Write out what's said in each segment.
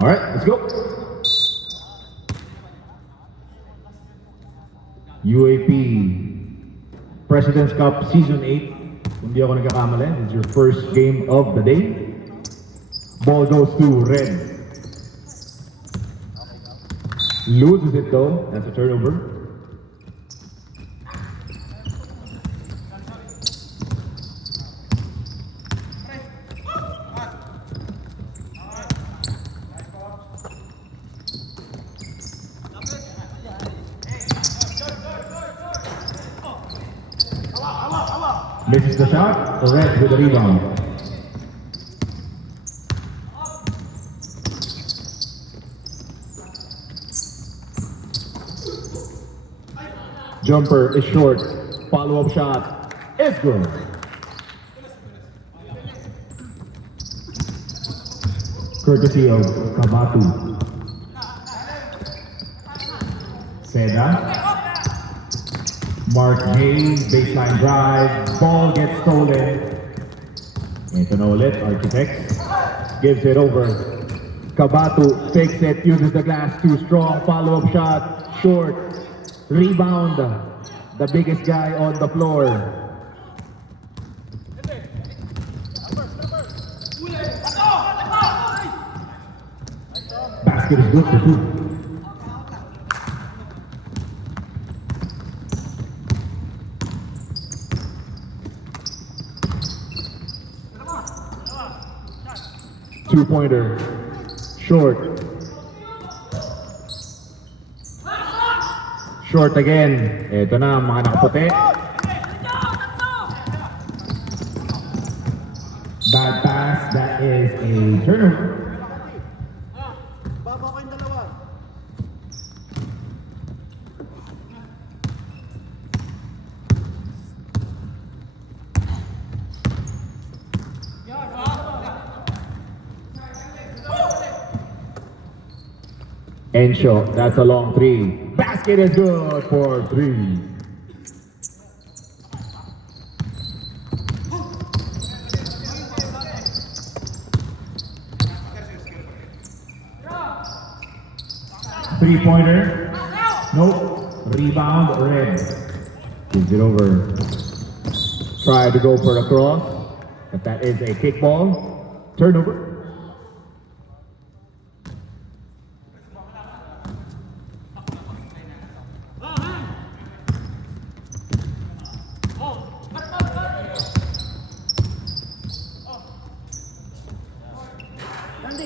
All right, let's go. UAP President's Cup Season 8. Kung di ako nagkakamali, it's your first game of the day. Ball goes to red. Loses it though. That's a turnover. Misses the shot, red with the rebound. Jumper is short, follow-up shot is good. Courtesy of Kabatu. Seda. Mark Hayes, baseline drive, ball gets stolen. Ito na ulit, Architects gives it over. Kabatu takes it, uses the glass, too strong, follow-up shot, short, rebound, the biggest guy on the floor. Basket is good for two. Two-pointer, short. Short again. Ito na, mga nakaputi. Bad pass, that is a turnover. Baba kayong dalawa. Ensho, that's a long three. Basket is good for three. Three-pointer. Nope. Rebound, red. Gives it over. Try to go for the cross, but that is a kickball. Turnover.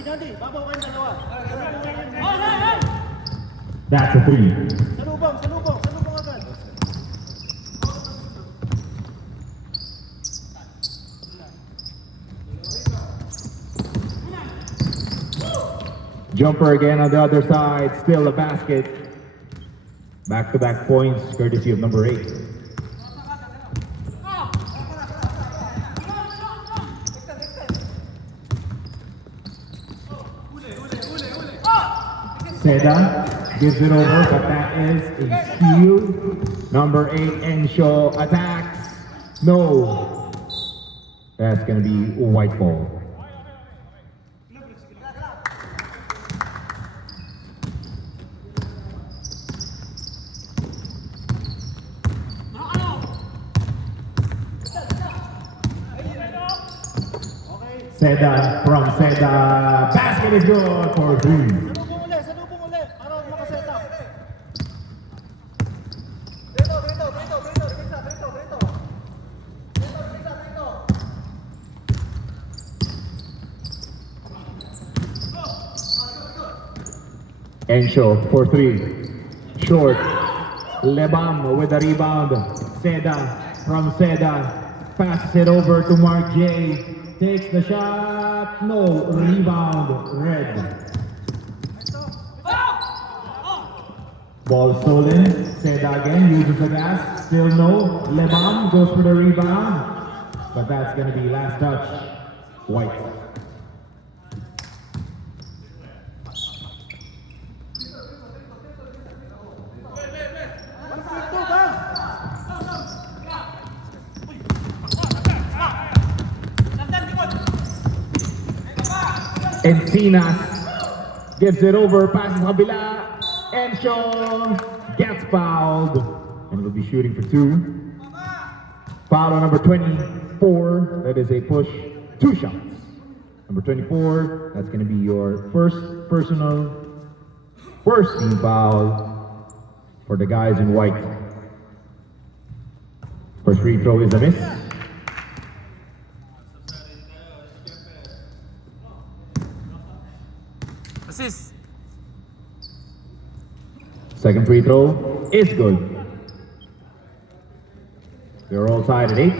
Dandy, baba kayong dalawa. That's a three. Salubong agad. Jumper again on the other side, still a basket. Back-to-back points, courtesy of number 8. Seda gives it over, but that is a steal. Number 8, Ensho attacks. No. That's going to be a white ball. Seda from Seda. Basket is good for 3. Salubong ulit. Para makaset up. Dito. Ensho for 3. Short. Lebam with the rebound. Seda from Seda. Passes it over to Mark J. Takes the shot. No. Rebound. Red. Ball stolen. Seda again. Uses the gas. Still no. Lebam goes for the rebound. But that's going to be last touch. White. Encinas gives it over, passes kabila, Encho gets fouled, and will be shooting for 2. Foul on number 24, that is a push, 2 shots. Number 24, that's going to be your first team foul for the guys in white. First free throw is a miss. Assist. Second free throw is good. They're all tied at 8.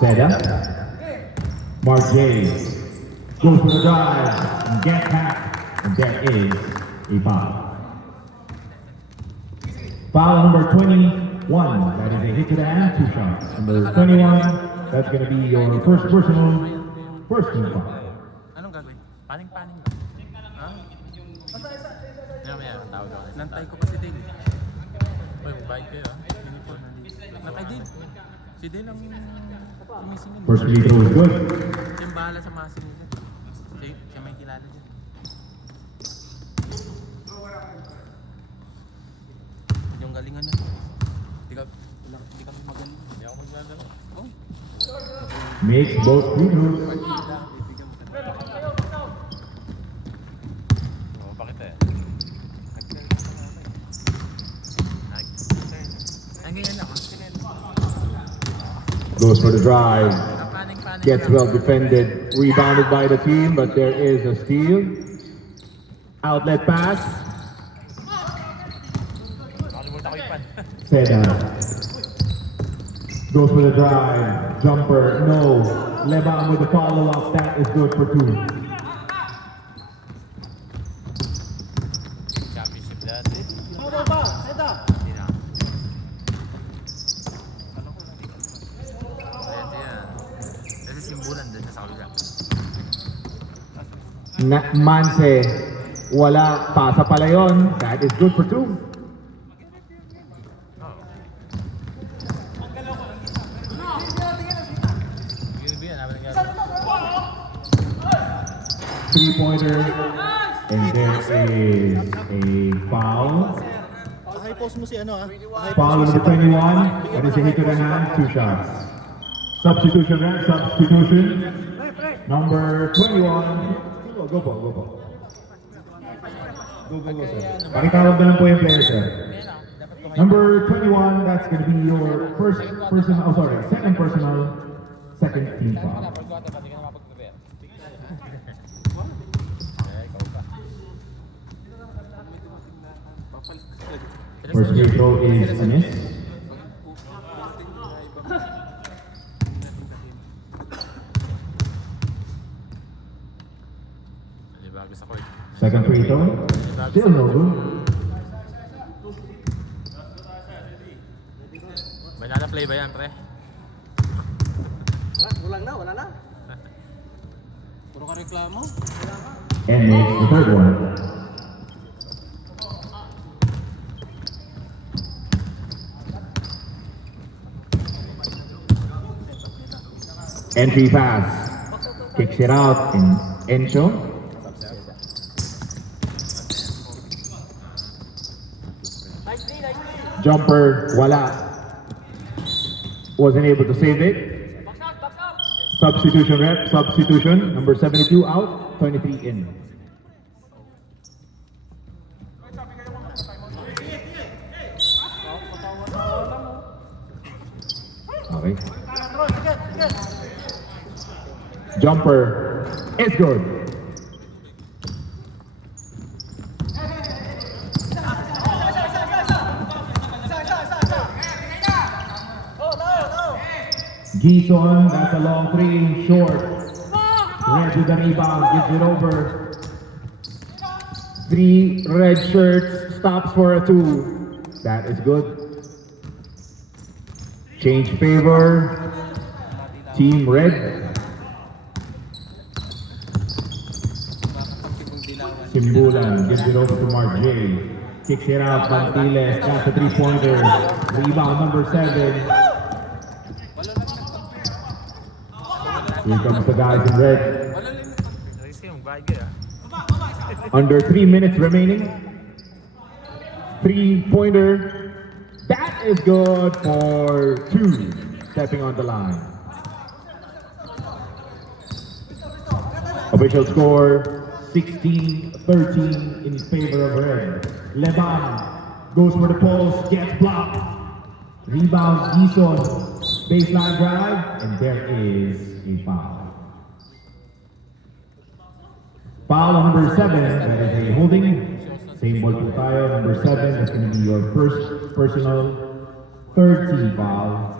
Seda. Mark J. Goes for the drive and gets back, and there is a foul. Foul number 21. That is a hit to the hand, 2 shots. Number 21. That's going to be your first team foul. Anong gagawin? Paning-paning ba? Ha? Maya, tawag ako. Nantay ko pa si Dale. Uy, magbayad kayo ah. Hindi po, nakay Dale. Si Dale ang sumisingin. First free throw is good. Siya ang bahala sa masin niya. Siya may kilala dyan. Yung galingan na. Hindi kami magaling. Hindi ako maglalaro. Oh. Makes both free throws. Bakit eh? Ang ganyan lang. Goes for the drive. Paning-paning. Gets well defended. Rebounded by the team, but there is a steal. Outlet pass. Nakalimutan ko yung pan. Seda. Goes for the drive. Jumper. No. Levan with the follow-up. That is good for 2. Championship dati. Ba, Seda. Hindi na. Pwede yan. Kasi simbulan din sa kabila. Manse. Wala. Pasa pala yun. That is good for 2. Binibigyan, habang nangyari. 3-pointer. And there is a foul. High post mo si ano ah. High Foul post mo number si 21. That is a hit to the hand. 2 shots. Substitution, right? Substitution. Number 21. Go po. Go, sir. Pakitawag na lang po yung player, sir. Number 21, that's going to be your second team foul. First free throw is a miss. Libago sa court. Second free throw, still no good. Banana play ba yan, pre? Wala na. Puro ka reklamo. And makes the third one. Entry pass. Kicks it out in Encho. Jumper, wala. Wasn't able to save it. Substitution rep, substitution. Number 72 out, 23 in. Okay. Jumper is good. Gison, that's a long 3, short. Red with the rebound, gives it over. 3 red shirts, stops for a 2. That is good. Change favor. Team red. Simbulan gives it over to Mark J. Kicks it out, Bantiles, that's a 3-pointer. Rebound number 7. Here comes the guys in red. Wala limit. Kasi yung bagay ah. Under 3 minutes remaining. 3-pointer. That is good for 2. Stepping on the line. Official score 16-13 in favor of red. Leban goes for the post, gets blocked. Rebound, Ison. Baseline drive, and there is a foul. Foul number 7, that is a holding. Same ball po tayo, number 7, that's going to be your first personal, third team foul.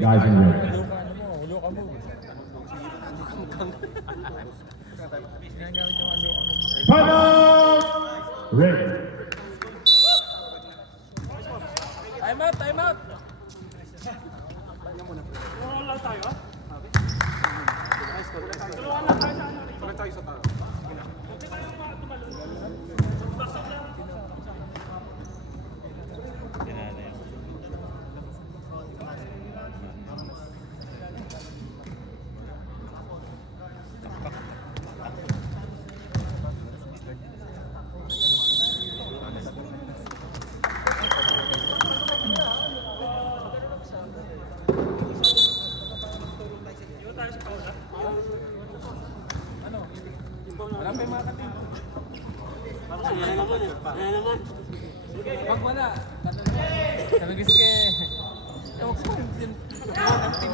Guys in red. Ulo ka mo. Time out! Red. Time out, time out. Wala pa yung mga katin. Pag wala, tanagis ke. Ewan ko ng team. Ng team.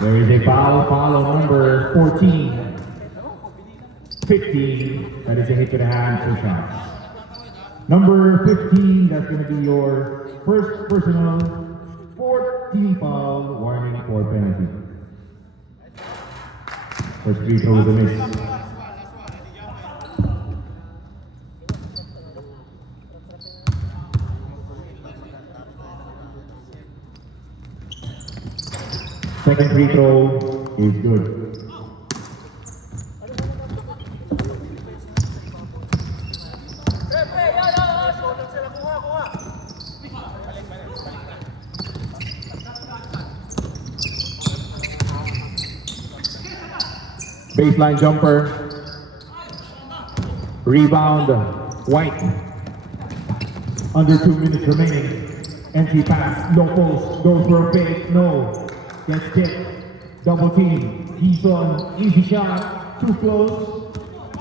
There is a foul on number 14. 15, that is a hit to the hand, 2 shots. Number 15, that's going to be your first personal, 4th team foul, warning for penalty. First free throw is a miss. Second free throw is good. Baseline jumper. Rebound. White. Under 2 minutes remaining. Entry pass. Low post. Goes for a fake. No. Gets tipped. Double team. Ison. Easy shot. Too close.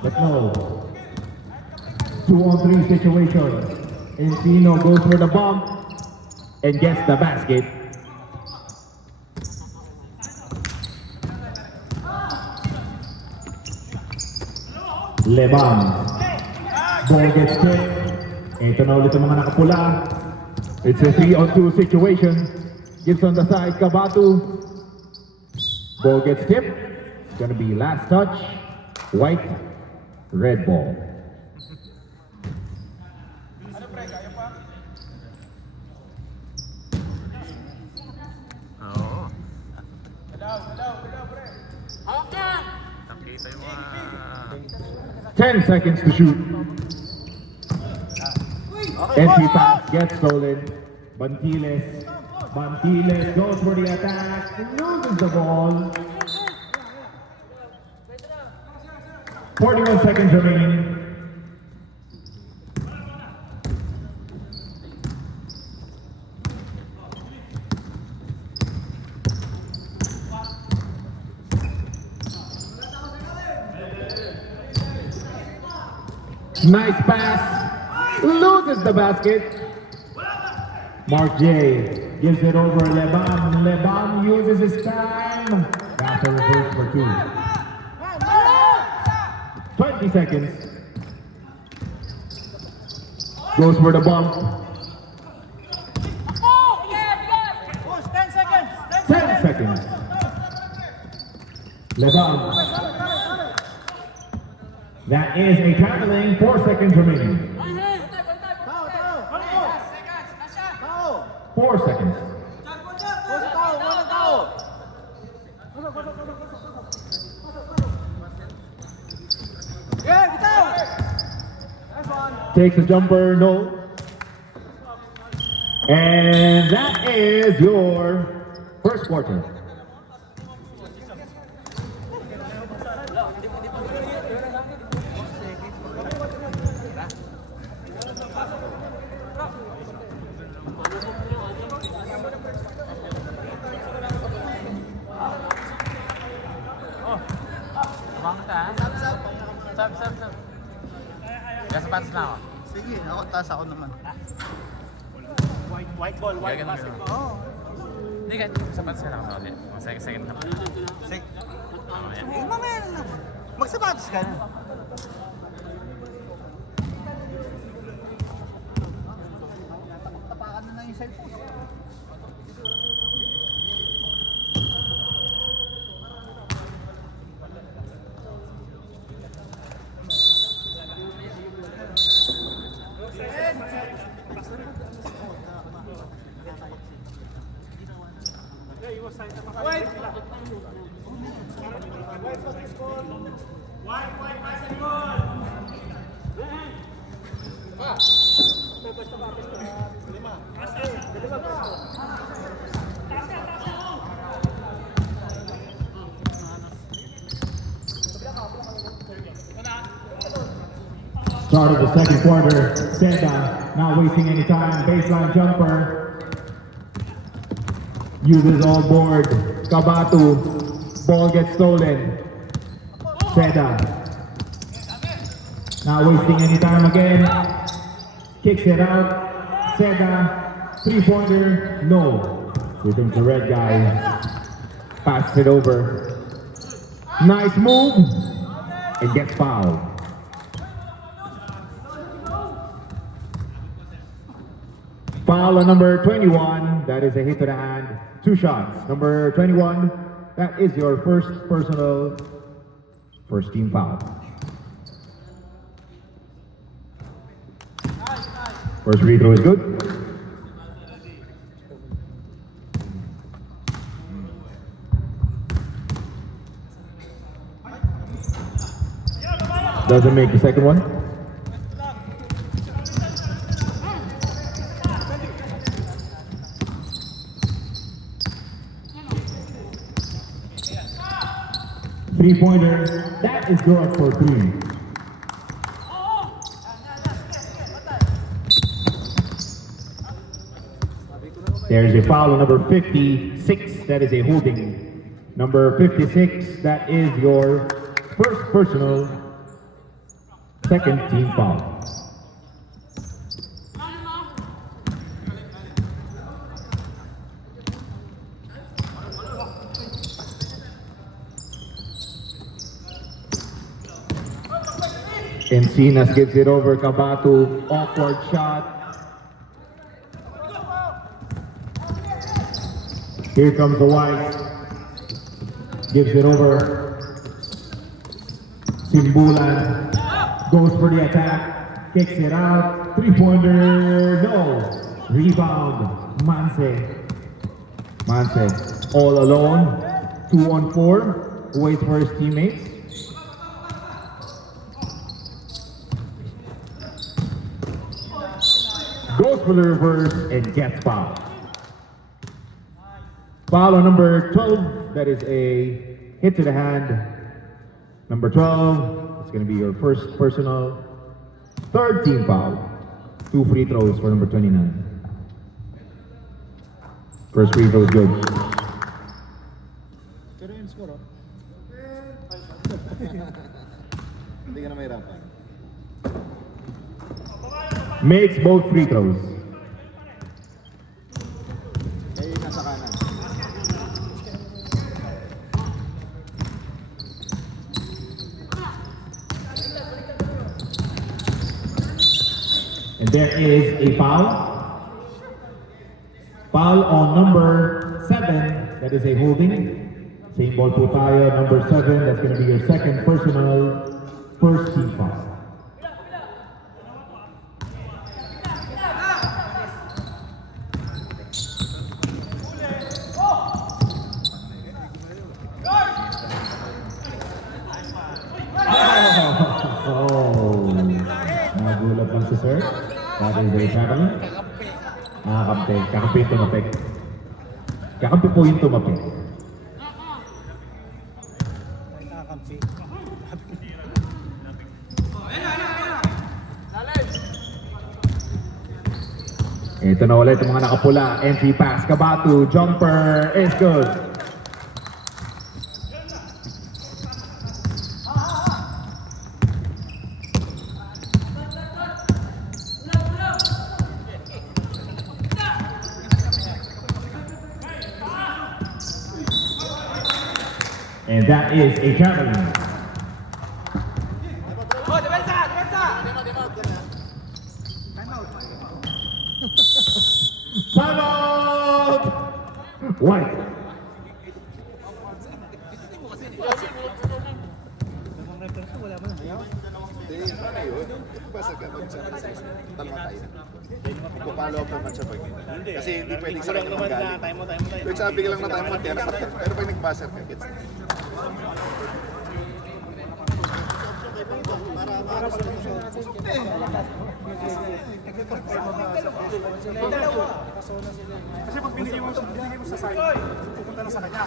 But no. 2-on-3 situation. Encino goes for the bump. And gets the basket. Leban. Ball gets tipped. Ito na ulit ang mga nakapula. It's a 3-on-2 situation. Gives on the side, Kabatu. Ball gets tipped. It's gonna be last touch. White, red ball. Oo. Nakita yung mga... 10 seconds to shoot. Entry pass gets stolen. Bantiles. Bantiles goes for the attack. Loses the ball. 41 seconds remaining. Nice pass. Loses the basket. Mark J gives it over Leban. Leban uses his time. Pass a reverse for 2. 20 seconds. Goes for the bump. 10 seconds. Leban. That is a traveling. 4 seconds remaining. 4 seconds. Takes a jumper, no. And that is your first quarter. Abang ka. Sab. Kaya sapatos na ako. Sige, ako taas ako naman. White ball, white basketball. Oo. Hindi ka, sapatos ka na ako ulit. Second half. Sige. Mamaya. Mamaya na lang. Magsapatos ka na. Tapakan na yung side post. Start of the second quarter. Seda not wasting any time. Baseline jumper. Uses all board. Kabatu. Ball gets stolen. Seda. Not wasting any time again. Kicks it out. Seda. Three-pointer. No. We think the red guy passed it over. Nice move. And gets fouled. Foul on number 21, that is a hit to the hand, 2 shots. Number 21, that is your first personal, first team foul. First free throw is good. Doesn't make the second one. Three-pointer, that is good for 3. There's a foul on number 56, that is a holding. Number 56, that is your first personal, second team foul. Encinas gives it over, Kabatu, awkward shot. Here comes the white, gives it over. Simbulan goes for the attack, kicks it out, three-pointer, no. Rebound, Manse all alone, 2-on-4, waits for his teammates. Goes for the reverse and gets fouled. Foul on number 12, that is a hit to the hand. Number 12, it's going to be your first personal, third team foul. 2 free throws for number 29. First free throw is good. Pero yung score, oh. Hindi ka na mahirapan. Makes both free throws. Kayo yung nasa kanan. And there is a foul. Foul on number 7, that is a holding. Same ball po tayo, number 7, that's going to be your second personal, first team foul. Oh, nagulat lang si sir. That is a traveling. Nakakampi. Kakampi yung tumapik. Kakampi po yung tumapik. Nakakampi. Ito na ulit yung mga nakapula. Entry pass. Kabatu. Jumper is good. And that is a javelin. Time out! White. Ang referee wala mo na. Hindi, ano yun? Basta ka dalawa tayo. Ipapalo up naman siya pag kasi hindi pwedeng sa kanya magaling. Pwede sabi ka lang na tayo mo, tiyan ka. Pero pag nag-buzzer ka, gets na. Kasi pag binigay mo sa side, pupunta na sa kanya.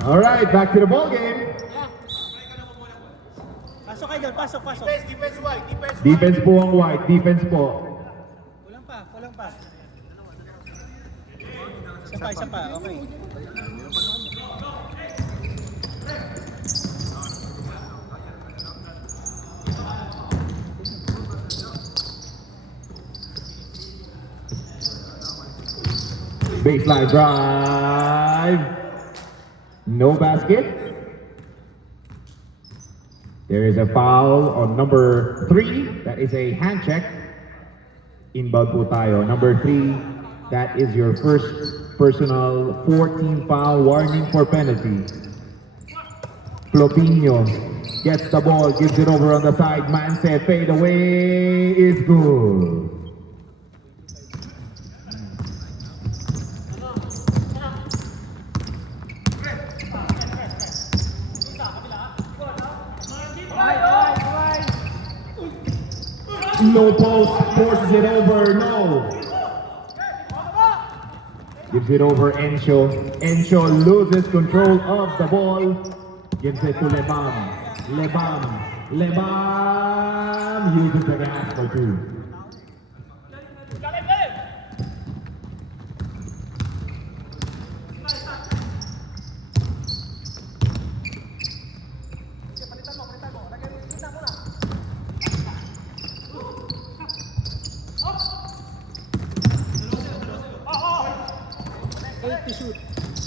Alright, back to the ball game. Pasok kayo doon, pasok, pasok. Defense po ang white. Defense po. Kulang pa, kulang pa. Isa pa, okay. Baseline drive. No basket. There is a foul on number 3. That is a hand check. Inbound po tayo. Number 3, that is your first personal 14 foul warning for penalty. Flopinho gets the ball, gives it over on the side. Man said fade away is good. No post, forces it over, no. Gives it over Encho. Encho loses control of the ball. Gives it to Lebam. Lebam uses the gas for 2.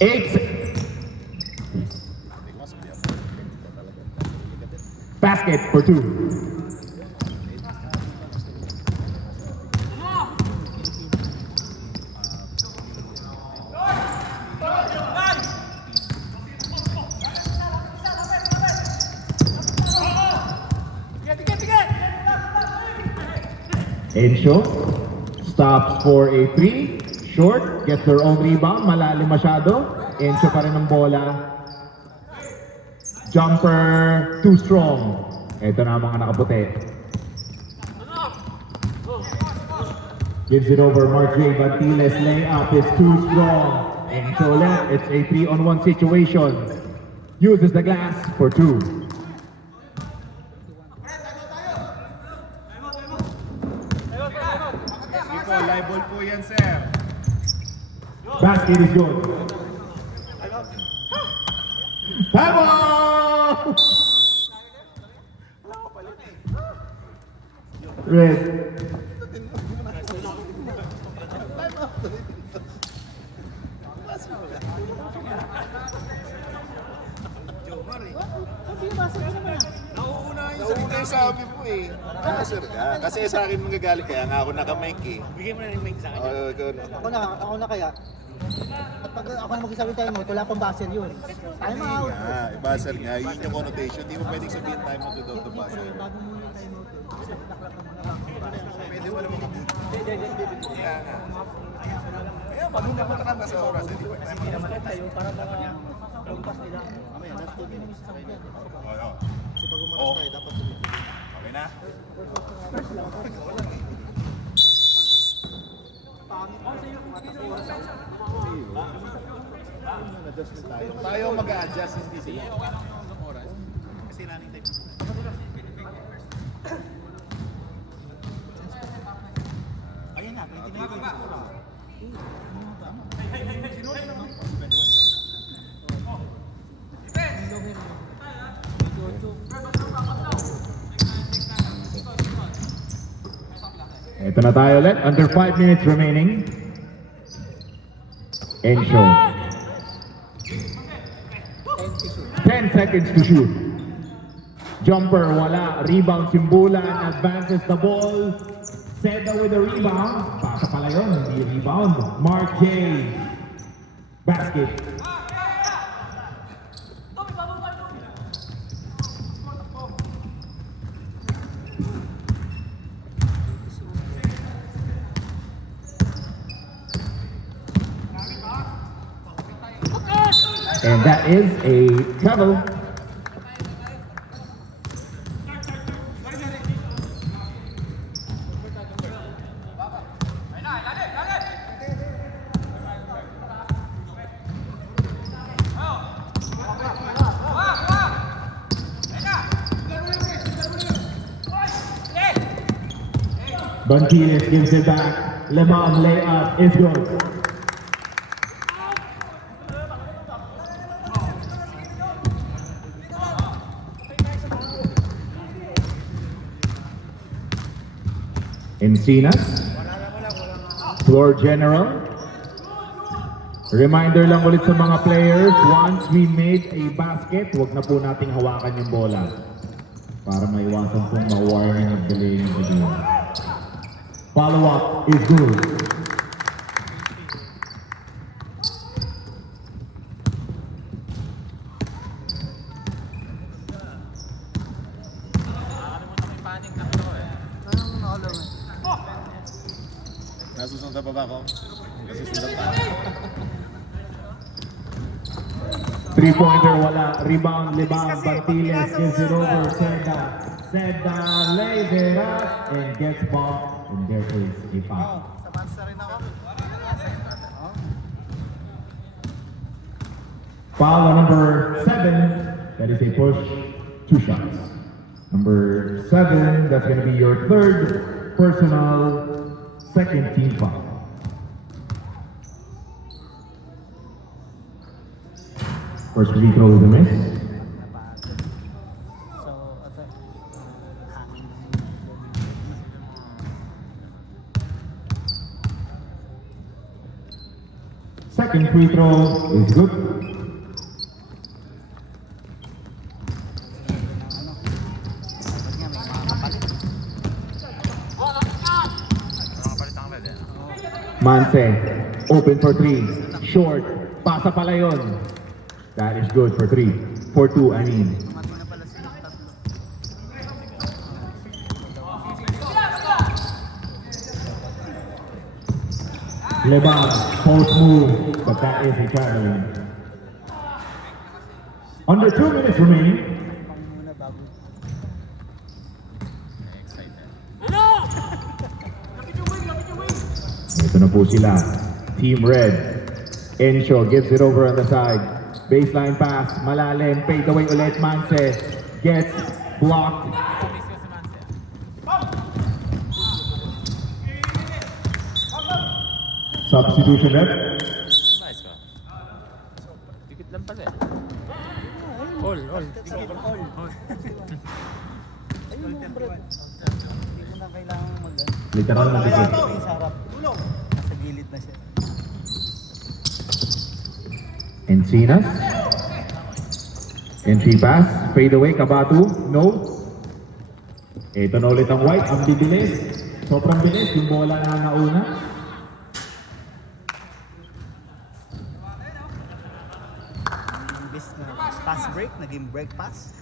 Eight. Basket for 2. Encho stops for a 3. Short, gets their own rebound. Malalim masyado. Encho pa rin ang bola. Jumper, too strong. Ito na ang mga nakaputi. Gives it over Mark J. Bantiles. Layup is too strong. Encho left. It's a 3-on-1 situation. Uses the glass for 2. Live ball po yan, sir. Basket is good. Time out! Red. Nauuna yung sabi mo eh. Sir ka. Kasi sa akin magagalit kaya nga ako nakamike eh. Bigyan mo na yung mic sa akin. Ako na kaya. At pag ako na magsasabi tayo mo, wala pang buzzer yun. Time out. Buzzer nga. Yun yung connotation. Di mo pwedeng sabihin time out without the buzzer. Bago mo yung time out. Pwede mo naman. Kaya nga. Pumunta ka ba sa oras? Hindi pa. Hindi naman tayo para mga lumpas nila. Mamaya, last 2 minutes sa kanya. Ano? Kasi pag umaras tayo, dapat tuloy-tuloy. Okay na? Adjustment tayo. Tayo mag-a-adjust, hindi sila. Kasi running time. Ayun na, 20 minutes. Ito na tayo ulit. Under 5 minutes remaining. Encho. 10 seconds to shoot. Jumper, wala. Rebound, Simbulan. Advances the ball. Seda with the rebound. Pasa pala yun, hindi rebound. Mark J. Basket. And that is a travel. Bantiles gives it back. Lemon layup is good. Encinas, floor general. Reminder lang ulit sa mga players, once we made a basket, huwag na po nating hawakan yung bola para maiwasan pong ma-warning of delaying of the game. Follow up is good. Nasusunod pa ba ako? Nasusunod pa. 3-pointer, wala. Rebound, Libang, Bantiles gives it over. Seda lays it up and gets bumped. And there is a foul. Sa Mansa rin ako. Foul on number 7. That is a push. 2 shots. Number 7, that's going to be your third personal, second team foul. First free throw is a miss. Second free throw is good. Manse, open for 3, short, pasa pala yun. That is good for 3, for 2 I mean. Lebang, post move, but that is a traveling. Under 2 minutes remaining. Ito na po sila. Team Red. Encho gives it over on the side. Baseline pass. Malalim. Fade away ulit. Manse gets blocked. Substitution rep. Nice ka. Dikit lang pala eh. All. Ayun mo, Brad. Hindi mo na kailangan Literal na dikit. Sa harap. Nasa gilid na siya. Encinas. Entry pass. Fade away. Kabatu. No. Ito na ulit ang White. Ang bibilis. Sobrang bilis. Yung bola na nauna. Imbis na pass break, naging break pass.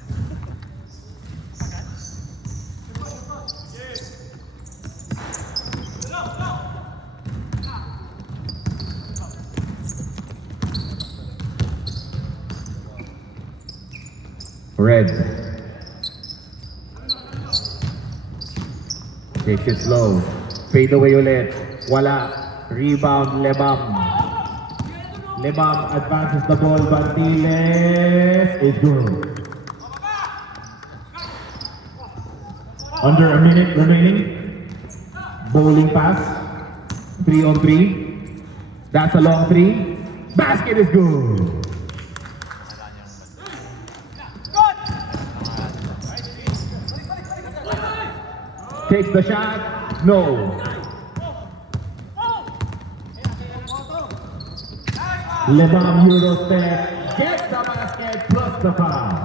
Red. Takes it slow. Fade away ulit. Wala. Rebound, Lebam. Lebam advances the ball. Bantiles is good. Under a minute remaining. Bowling pass. 3-on-3. That's a long three. Basket is good. Takes the shot. No. Lebam Euro step. Gets the basket plus the foul.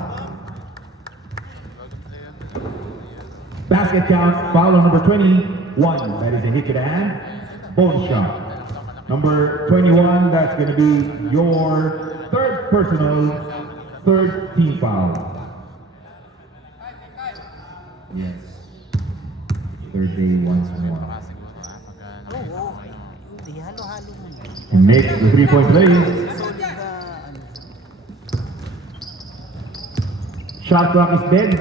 Basket counts. Foul on number 21. That is a hit to the hand. Bonus shot. Number 21, that's going to be your third personal, third team foul. Yes. Third day once more. Hindi, halo-halo mo. And makes the three-point play. Shot clock is dead.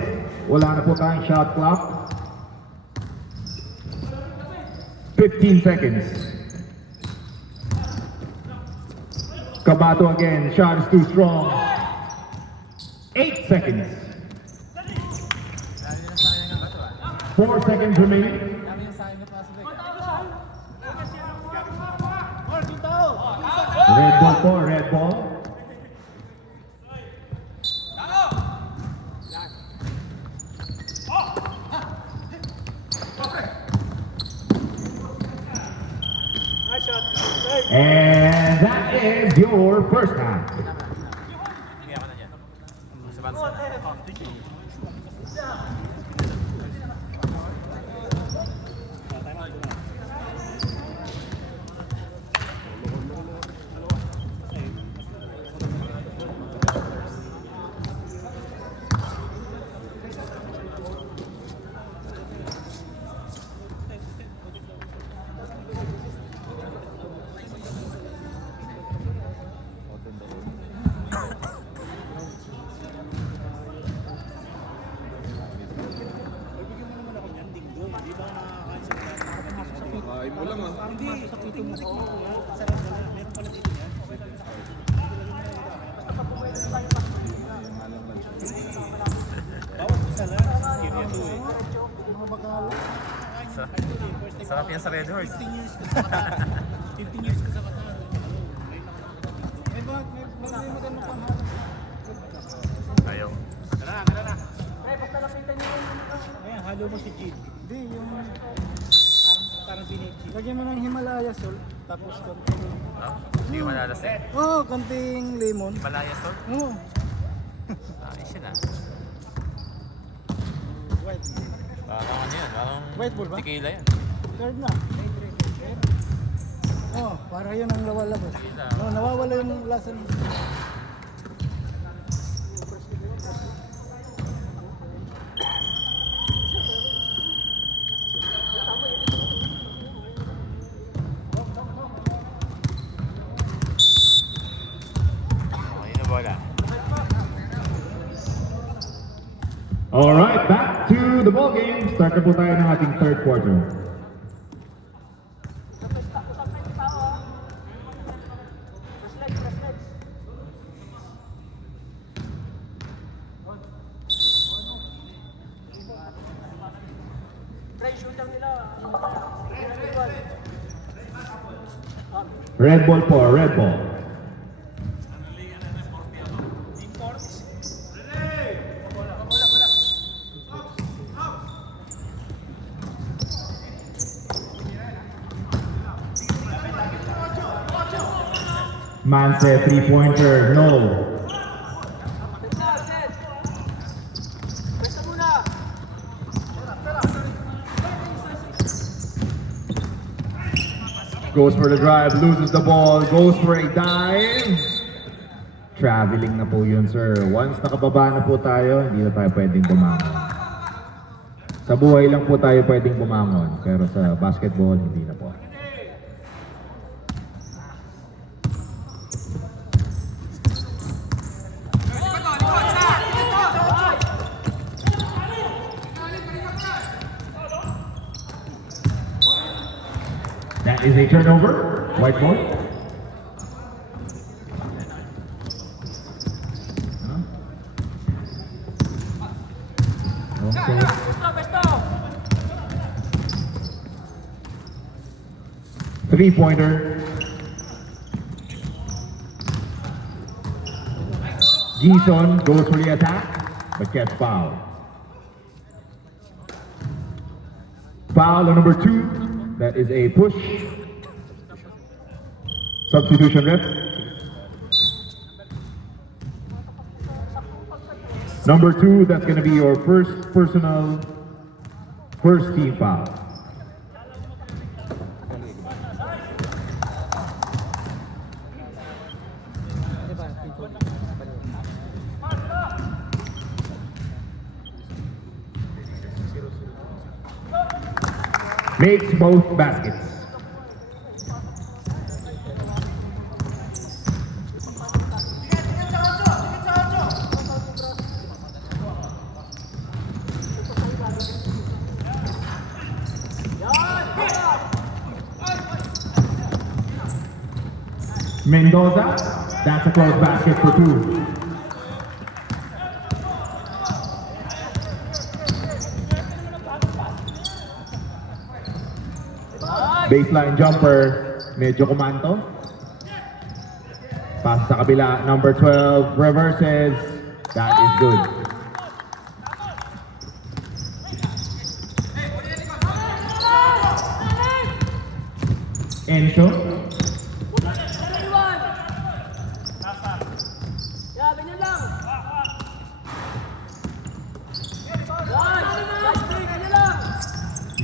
Wala na po tayong shot clock. 15 seconds. Cabato again, shot is too strong. 8 seconds. 4 seconds remaining. Red ball po, red ball. And that is your first half. Sarap yan sa Red Horse. 15 years ko sa Qatar. May magandang pangalan. Ayaw. Ayan, halo mo si Jid. Hindi, yung parang binigit. Lagyan mo ng Himalaya salt, tapos konting... Hindi ko malalasing. Oo, konting lemon. Malaya salt? Oo. Ayos yun ah. White. Parang ano yan? Parang White ball ba? tequila yan. Third na. Oh, para yun ang lawalabas. Tequila. No, nawawala yung lasa ng... Ayun na bola. Alright, back to the ball game. Start na po tayo ng ating third quarter. Red ball po, red ball. Man said three-pointer, no. Goes for the drive, loses the ball, goes for a dive. Traveling na po yun, sir. Once nakababa na po tayo, hindi na tayo pwedeng bumangon. Sa buhay lang po tayo pwedeng bumangon, pero sa basketball, hindi na po. That is a turnover. White ball. Okay. Three-pointer. Gison goes for the attack, but gets fouled. Foul on number 2. That is a push. Substitution ref. Number 2, that's going to be your first personal, first team foul. Makes both baskets. Mendoza, that's a close basket for 2. Baseline jumper, medyo kumanto. Pass sa kabila, number 12, reverses. That is good. Enzo.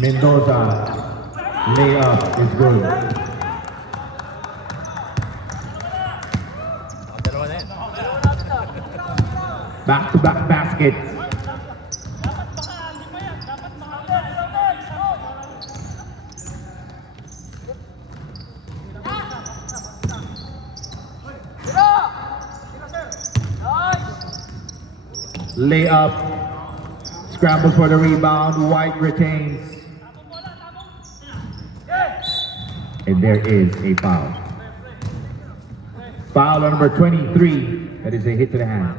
Mendoza, layup is good. Back-to-back basket. Layup. Scrambles for the rebound. White retains. And there is a foul. Foul on number 23. That is a hit to the hand.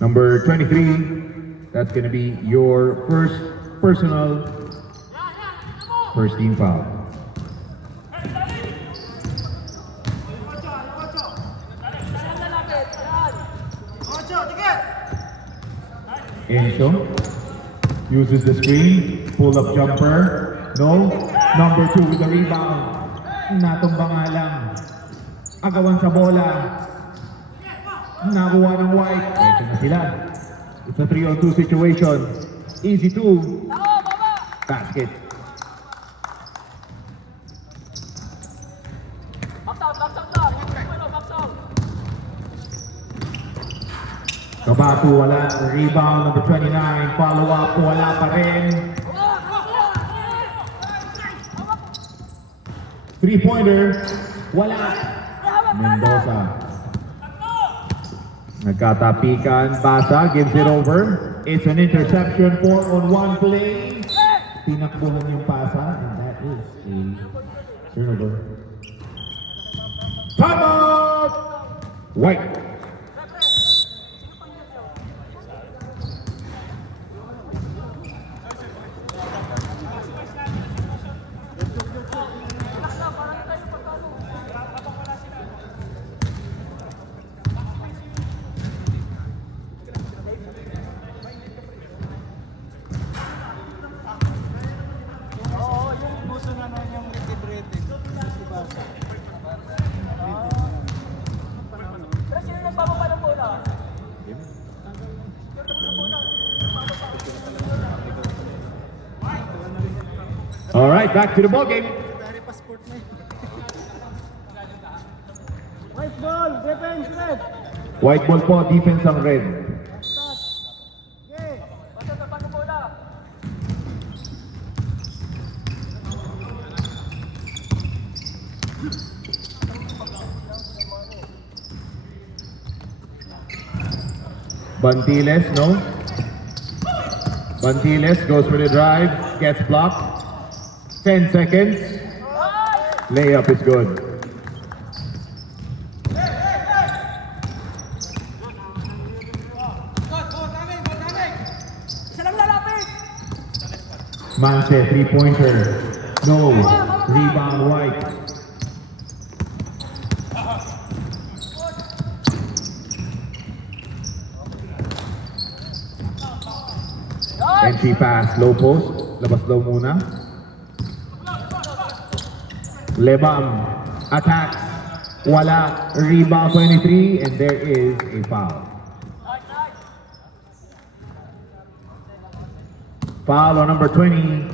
Number 23, that's going to be your first personal, first team foul. Enzo uses the screen, pull up jumper, no. Number 2 with the rebound. Natumba nga lang. Agawan sa bola. Nakuha ng White. Ito na sila. It's a 3-on-2 situation. Easy 2. Basket. Kabato wala. Rebound number 29. Follow up. Wala pa rin. 3-pointer. Wala. Mendoza. Nagkatapikan. Basa gives it over. It's an interception. 4-on-1 play. Tinakbuhan yung pasa. And that is a turnover. Timeout! White. All right, back to the ball game. White ball, defense, red. White ball po, defense ang red. Okay. Bantiles, no? Bantiles goes for the drive, gets blocked. 10 seconds. Layup is good. Mance, three-pointer. No. Rebound right. Entry pass, low post. Labas low muna. Lebam attacks. Wala. Rebound 23 and there is a foul. Foul on number 29.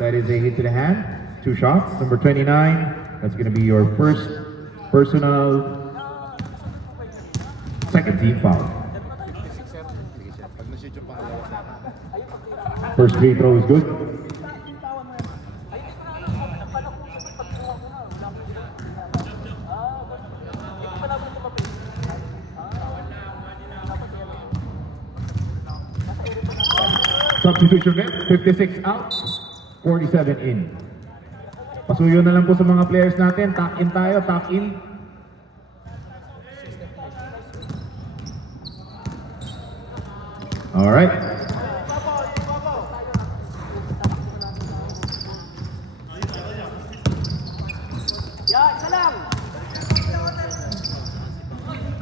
That is a hit to the hand. 2 shots. Number 29. That's going to be your first personal second team foul. Pag na-shoot yung pangalawa. First free throw is good. Substitution net, 56 out, 47 in. Pasuyo na lang po sa mga players natin. Tuck in tayo, tuck in. Alright.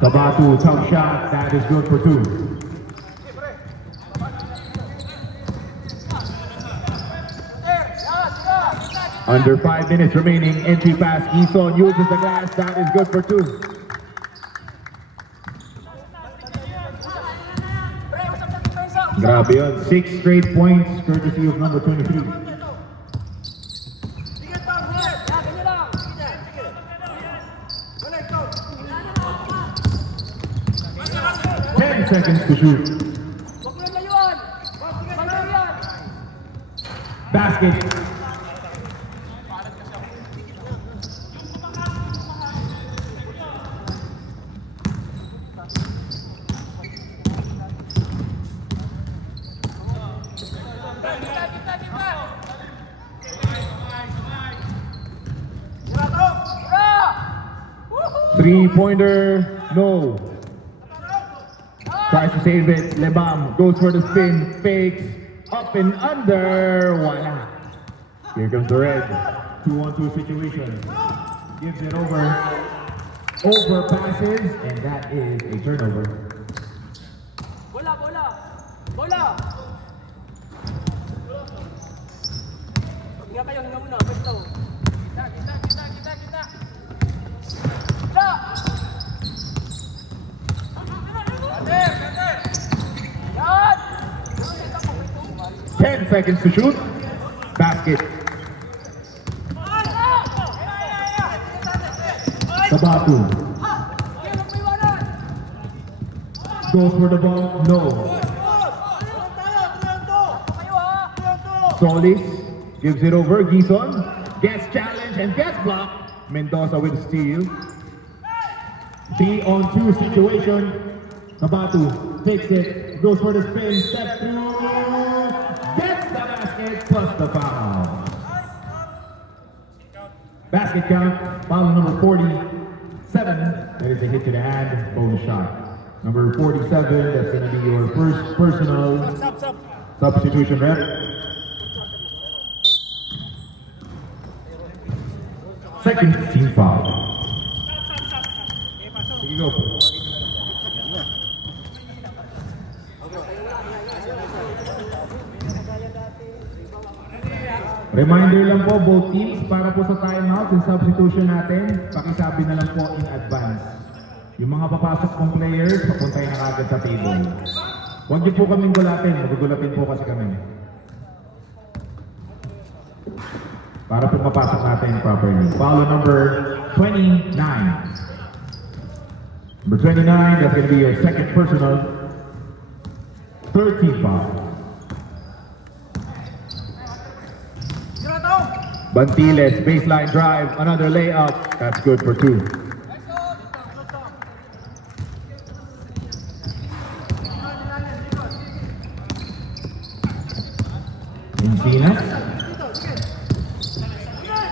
Kabatu, tough shot, that is good for 2. Under 5 minutes remaining, entry pass, Gison uses the glass, that is good for 2. Grabe yun, 6 straight points, courtesy of number 23. Seconds to shoot. Basket. Three-pointer, no. Tries to save it. Lebam goes for the spin, fakes, up and under. Voila. Here comes the red. 2-on-2 situation. Gives it over. Over passes, and that is a turnover. Bola, bola, bola. Hinga kayo, hinga muna. Pwesto. Kita. 10 seconds to shoot. Basket. Kabatu. Goes for the ball. No. Solis gives it over. Gison gets challenged and gets blocked. Mendoza with a steal. 3-on-2 situation. Kabatu takes it. Goes for the spin. Step through. Gets the basket plus the foul. Basket count, foul number 47. That is a hit to the hand, bonus shot. Number 47, that's going to be your first personal substitution rep. Second team foul. Here you go. Reminder lang po, both teams, para po sa timeout and substitution natin, pakisabi na lang po in advance. Yung mga papasok kong players, papuntay na agad sa table. Huwag niyo po kaming gulatin, magugulatin po kasi kami. Para po mapasok natin properly. Foul number 29. Number 29, that's going to be your second personal. 13 foul. Bantiles, baseline drive, another layup. That's good for 2. Encinas.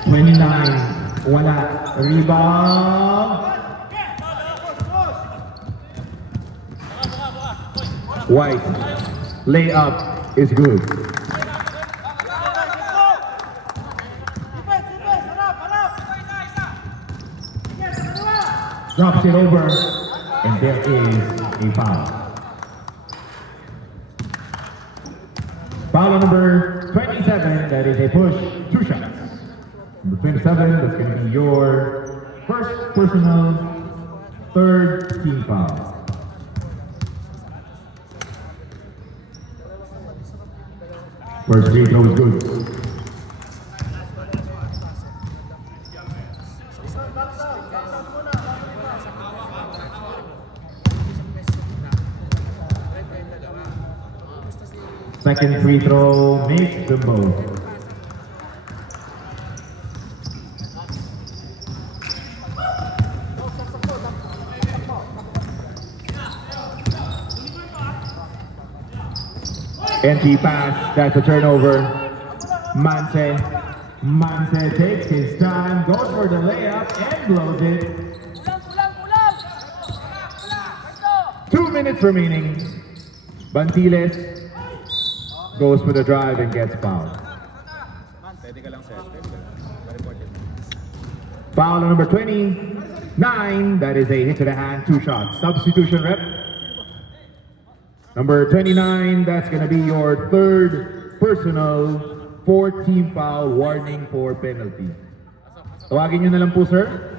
29, wala. Rebound. White. Layup is good. Drops it over, and there is a foul. Foul number 27, that is a push, 2 shots. Number 27, that's going to be your first personal, third team foul. First free throw is good. Second free throw makes them both. Empty pass, that's a turnover. Manse takes his time, goes for the layup and blows it. Kulang! 2 minutes remaining. Bantiles goes for the drive and gets fouled. Foul number 29, that is a hit to the hand, 2 shots. Substitution rep. Number 29, that's gonna be your third personal, 4th team foul, warning for penalty. Tawagin nyo na lang po, sir.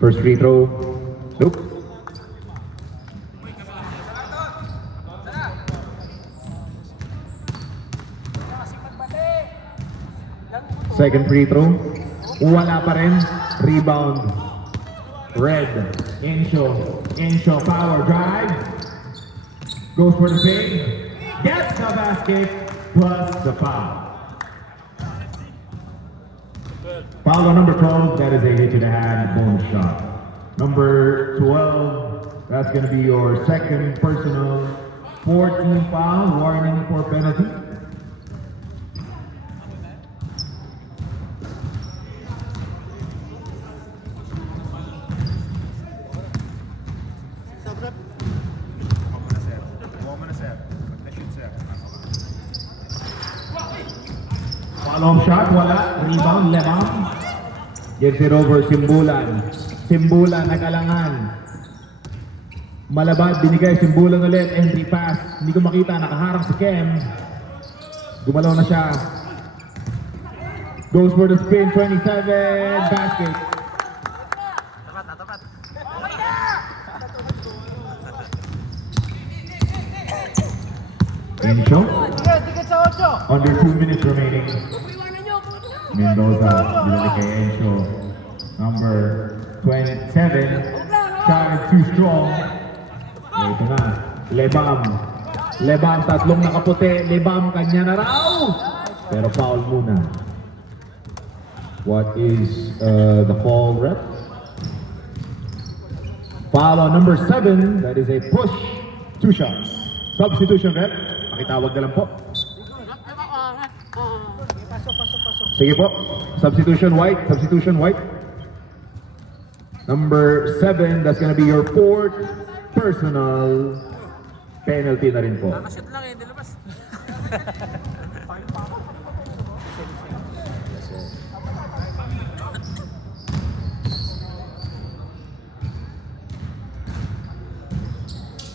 First free throw, nope. Second free throw, wala pa rin. Rebound, Red, Insho, power drive, goes for the fade, gets the basket, plus the foul. Foul on number 12, that is a hit to the hand, bonus shot. Number 12, that's going to be your second personal, 4th team foul, warning for penalty. Follow-up shot, wala. Rebound, Lebam. Gives it over, Simbulan. Simbulan, nag-alangan. Malabad, binigay, Simbulan ulit. Entry pass. Hindi ko makita, nakaharap si Kem. Gumalaw na siya. Goes for the spin, 27, basket. Insho. Under 2 minutes remaining. Mendoza, binalik kay Insho. Number 27. Shot is too strong. Ito na. Lebam, tatlong nakaputi. Lebam, kanya na raw. Pero foul muna. What is the call, ref? Foul on number 7. That is a push. 2 shots. Substitution, ref. Pakitawag na lang po. Sige po. Substitution white. Number 7, that's gonna be your 4th personal penalty na rin po. Nakashoot lang eh, nilabas.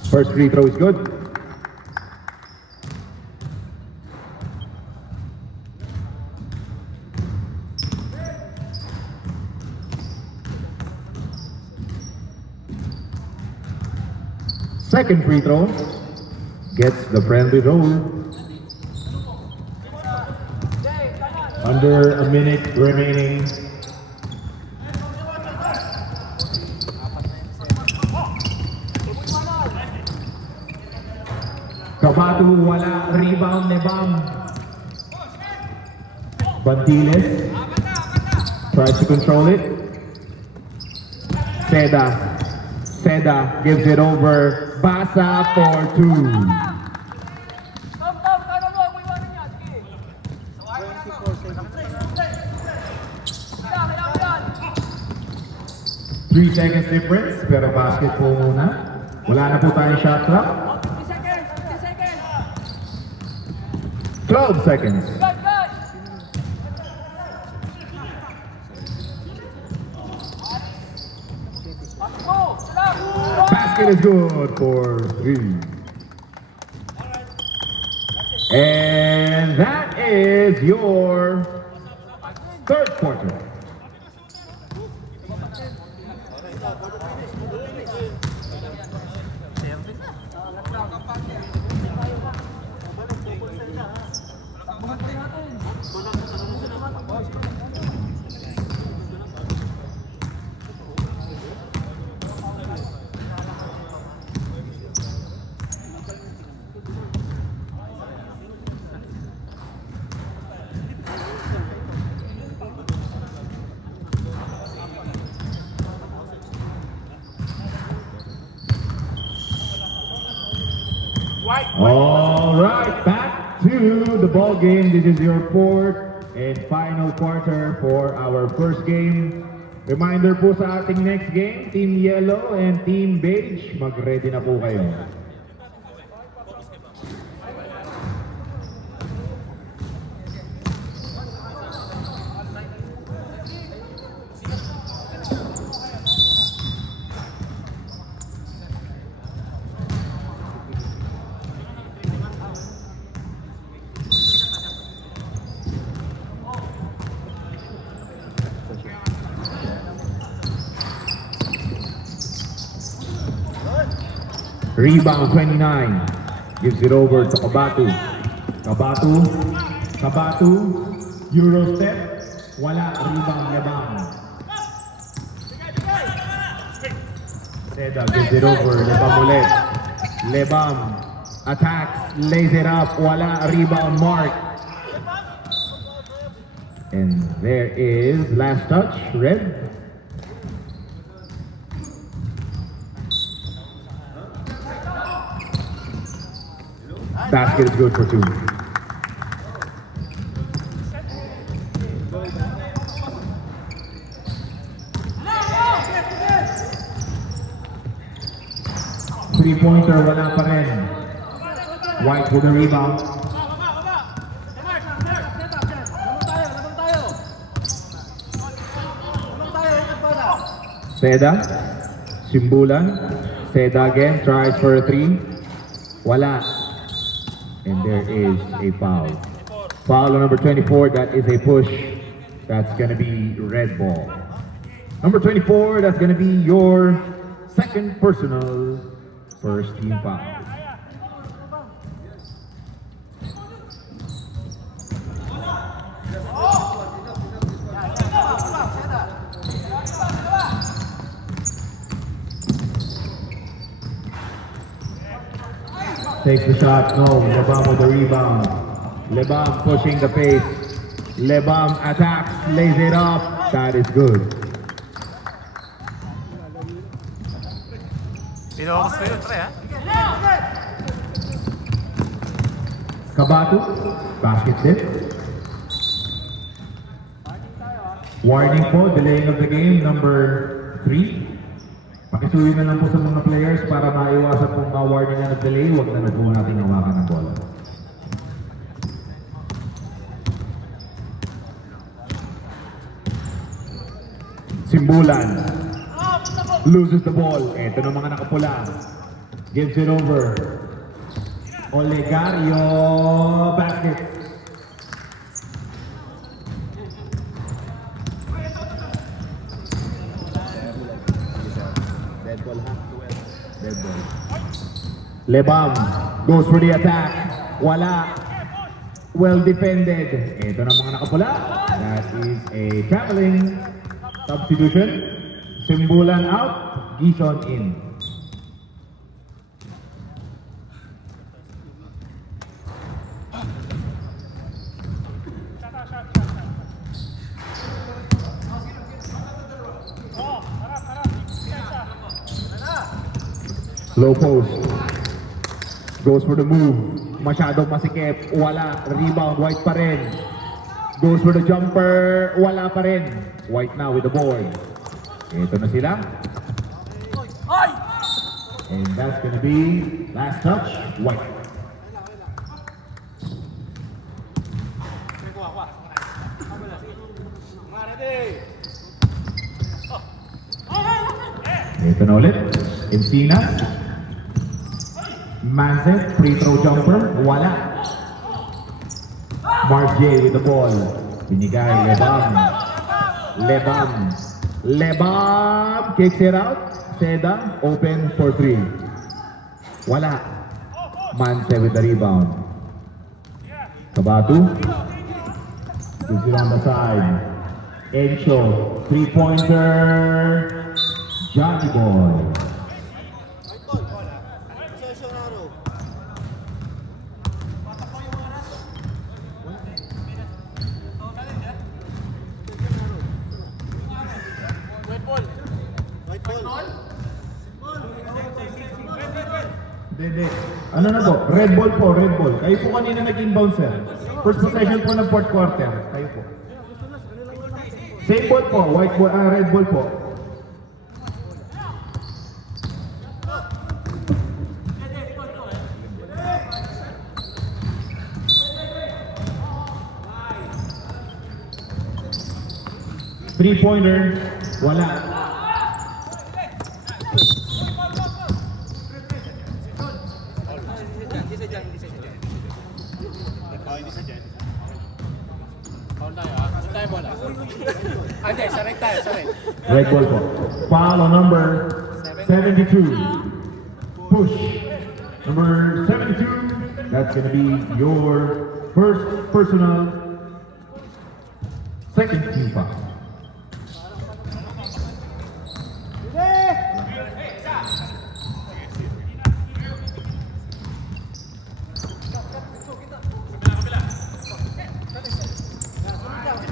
First free throw is good. Second free throw gets the friendly roll. Under a minute remaining. Kabatu, wala. Rebound, Lebam. Bantiles tries to control it. Seda Seda gives it over. Basa for 2. Tom, kano mo? Ako iwanan niya. Sige. 24 seconds. Kailangan mo yan. 3 seconds difference, pero basket po muna. Wala na po tayong shot clock. 50 seconds. 50 seconds. 12 seconds. Guard, guard. Go. Sarap. Basket is good for 3. And that is your third quarter. All right, back to the ball game. This is your fourth and final quarter for our first game. Reminder po sa ating next game, Team Yellow and Team Beige, mag-ready na po kayo. Rebound 29. Gives it over to Kabatu. Kabatu. Euro step. Wala. Rebound Lebam. Seda gives it over. Lebam ulit. Lebam. Attacks. Lays it up. Wala. Rebound Mark. And there is last touch. Red. Basket is good for 2. Three-pointer, wala pa rin. White for the rebound. Seda. Simbulan. Seda again, tries for a 3. Wala. And there is a foul. Foul on number 24, that is a push. That's going to be red ball. Number 24, that's going to be your second personal first team foul. Takes the shot, no. Lebam with the rebound. Lebam pushing the pace. Lebam attacks, lays it up. That is good. Pinawakos kayo, tre ha? Kabatu, basket tip. Warning po, delaying of the game, number 3. Pakisuhin na lang po sa mga players para maiwasan po mga warning na nag-delay. Huwag na po natin hawakan ng bola. Simbulan loses the ball. Ito na mga nakapula. Gives it over. Olegario, basket. Dead ball, ha? Dead ball. Lebam goes for the attack. Wala. Well defended. Ito na mga nakapula. That is a traveling substitution. Simbulan out. Gison in. Low post. Goes for the move. Masyadong masikip. Wala. Rebound. White pa rin. Goes for the jumper. Wala pa rin. White now with the ball. Ito na sila. And that's gonna be last touch. White. Ito na ulit. Encinas. Manzet, free throw jumper. Wala. Mark J with the ball. Binigay. Lebam kicks it out. Seda open for 3. Wala. Manse with the rebound. Kabatu. Gives it on the side. Encho. 3-pointer. Johnny Boy. Hindi. Ano na po? Red ball po, red ball. Kayo po kanina nag-inbound, sir. First possession po ng fourth quarter. Kayo po. Same ball po, white ball, red ball po. Three-pointer, wala. Red ball po. Foul on number 72. Push. Number 72. That's gonna be your first personal second team foul.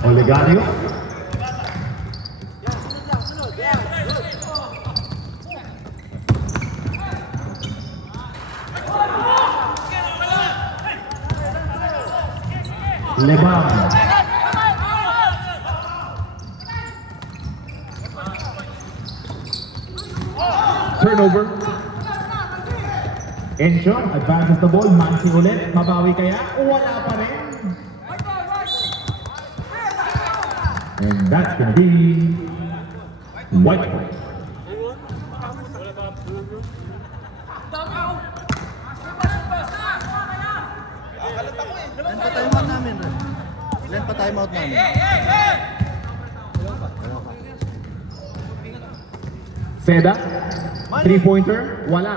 Olegario. Lebam. Turnover. Encho advances the ball. Mansi ulit. Mabawi kaya? Wala pa rin. And that's gonna be white point. Ilan pa timeout namin, Ren? Ilan pa timeout namin? Seda, three-pointer, wala.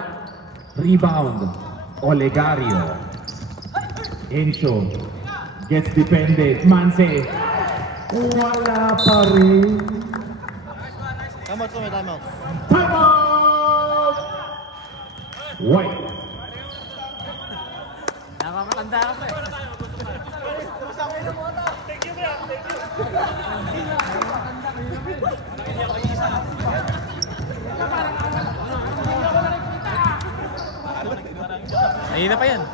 Rebound, Olegario. Encho gets defended. Manse, wala pa rin. Timeout kami, timeout. Timeout! White. Nakakatanda ka pa eh. Ayun na pa yan.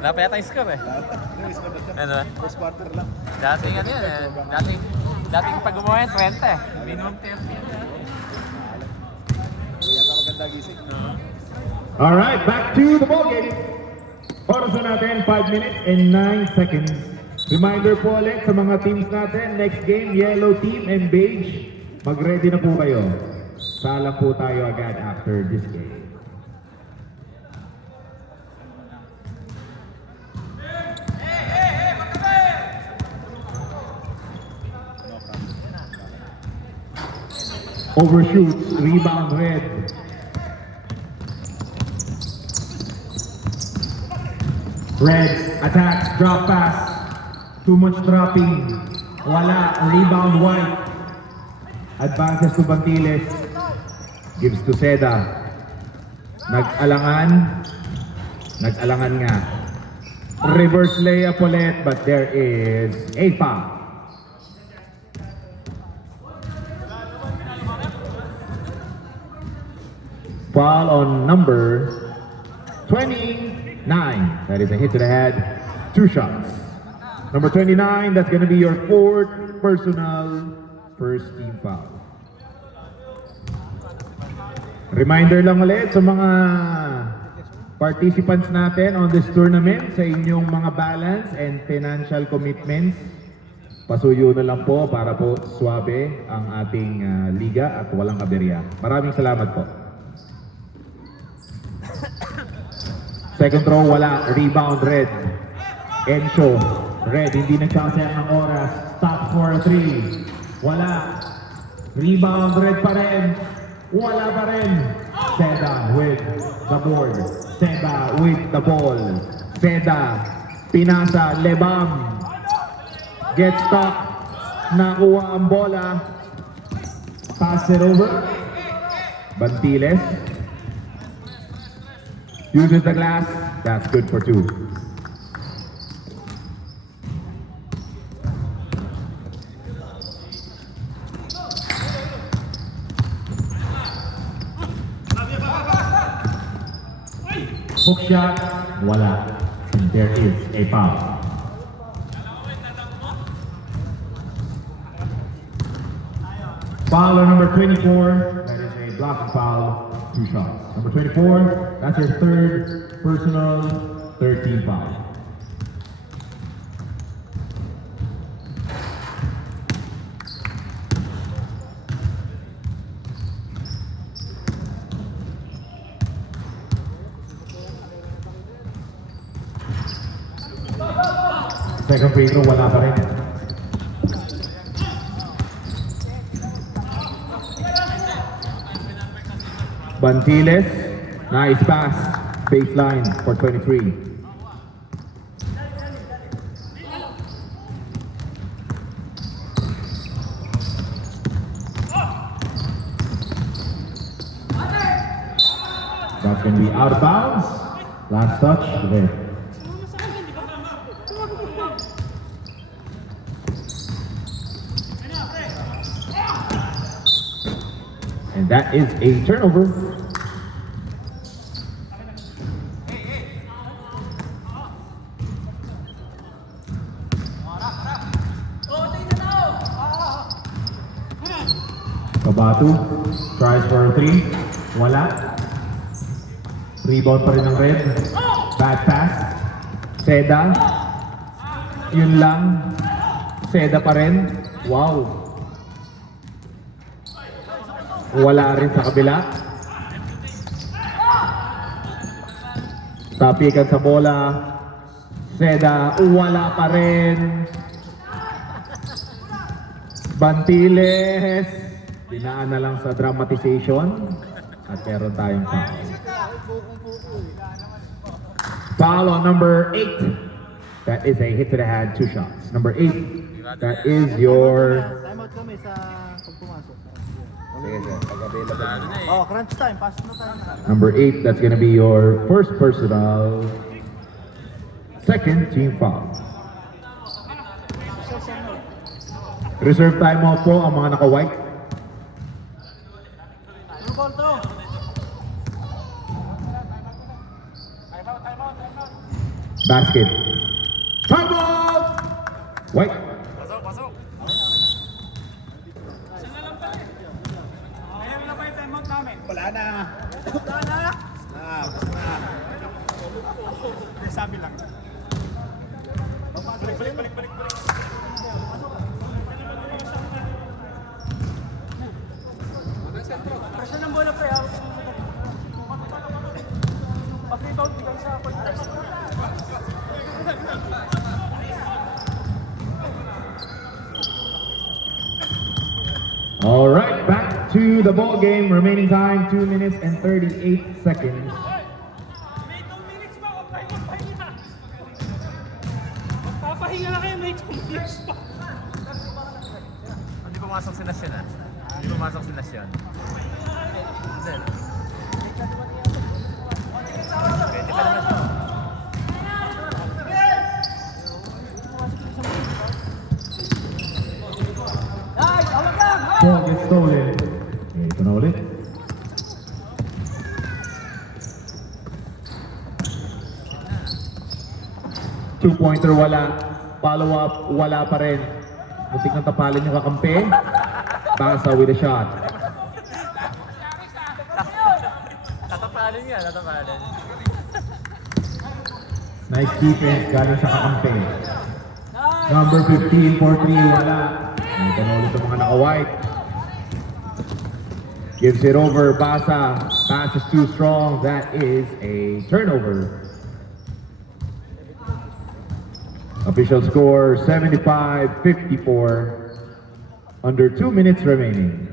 Wala pa yata yung score eh. Ano? First quarter lang. Dating ano yan eh. Dating pag gumawa yan, 20 eh. Minimum 30 yan. Yata maganda gising. Alright, back to the ball game. Oras na natin, 5 minutes and 9 seconds. Reminder po ulit sa mga teams natin, next game, yellow team and beige, mag-ready na po kayo. Sala po tayo agad after this game. Overshoots, rebound red. Red attacks, drop pass. Too much dropping. Wala, rebound white. Advances to Bantiles. Gives to Seda. Nag-alangan. Nag-alangan nga. Reverse layup ulit, but there is a foul. Foul on number 29. That is a hit to the head. 2 shots. Number 29, that's going to be your 4th personal first team foul. Reminder lang ulit sa mga participants natin on this tournament sa inyong mga balance and financial commitments. Pasuyo na lang po para po swabe ang ating liga at walang aberya. Maraming salamat po. Second throw, wala. Rebound, Red. Encho. Red, hindi nagsasayang ng oras. Stop for 3. Wala. Rebound, Red pa rin. Wala pa rin. Seda with the board. Seda with the ball. Seda. Pinasa. Lebam. Get stuck. Nakuha ang bola. Pass it over. Bantiles. Uses the glass. That's good for 2. Hook shot. Wala. And there is a foul. Foul on number 24. That is a blocking foul. 2 shots. Number 24, that's your 3rd personal 13 foul. Second free throw, wala pa rin. Bantiles, nice pass, baseline for 23. That's going to be out of bounds. Last touch, Red. And that is a turnover. Kabatu tries for a 3. Wala. Rebound pa rin ng Red. Bad pass. Seda. Yun lang. Seda pa rin. Wow. Wala rin sa kabila. Tapikan sa bola. Seda. Wala pa rin. Bantiles. Dinaan na lang sa dramatization. At meron tayong foul. Foul on number 8. That is a hit to the head, 2 shots. Number 8. That is your... Time out kami sa pag pumasok. Sige, sir. Pag-available. Oh, crunch time. Pass na tayo. Number 8, that's going to be your first personal 2nd team foul. Reserve time out po ang mga naka-white. Basket. Time out! White. Wala na. Wala na? Basta. Sabi lang. Balik. Pressure ng bola pre. Pag-rebound bigay sa court. All right, back to the ball game. Remaining time 2 minutes and 38 seconds. May 2 minutes pa. Huwag kayo magpahinga. Magpapahinga na kayo. May 2 minutes pa. Hindi pumasok si Nasyon ah. Hindi pumasok si Nasyon. Pwede pa naman. Ball gets stolen. Ito na ulit. Two-pointer wala. Follow-up, wala pa rin. Muntik ng tapalan yung kakampi. Basa with a shot. Tatapalin nga, tatapalin. Nice defense galing sa kakampi. Number 15 for 3, wala. Ito na ulit ang mga naka-white. Gives it over, Basa. Pass is too strong. That is a turnover. Official score 75-54. Under 2 minutes remaining.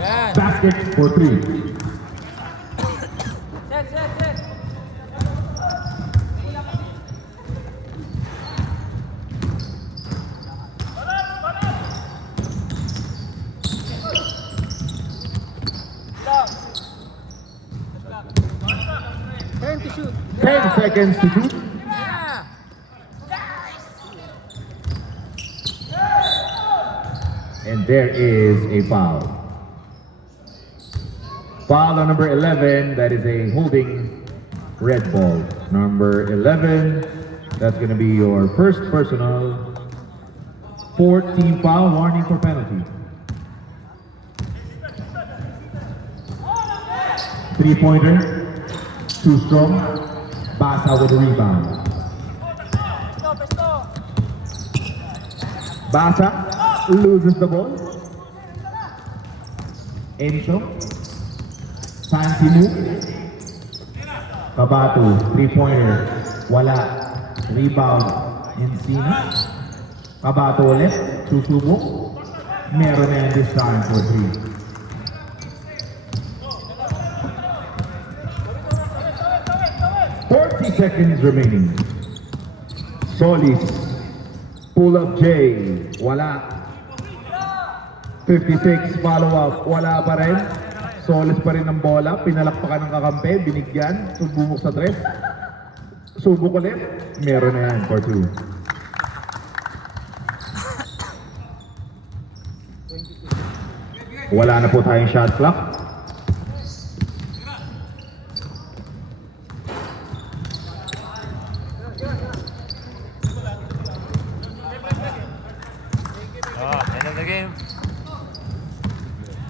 Yan. Basket for 3. Set, set, set. 10 to shoot. 10 seconds to shoot. Yeah. And there is a foul. Foul on number 11. That is a holding red ball. Number 11. That's going to be your first personal. 14 foul. Warning for penalty. 3-pointer. Too strong. Basa with the rebound. Basa loses the ball. Enzo. Santimu. Kabatu. 3-pointer. Wala. Rebound. Encina. Kabatu ulit. Susubok. Meron na yan this time for 3. 40 seconds remaining. Solis. Pull up J. Wala. 56 follow up. Wala pa rin. Solis pa rin ang bola. Pinalakpakan ng kakampi. Binigyan. Subumok sa tres. Subok ulit. Meron na yan for 2. Wala na po tayong shot clock. Oh, end of the game.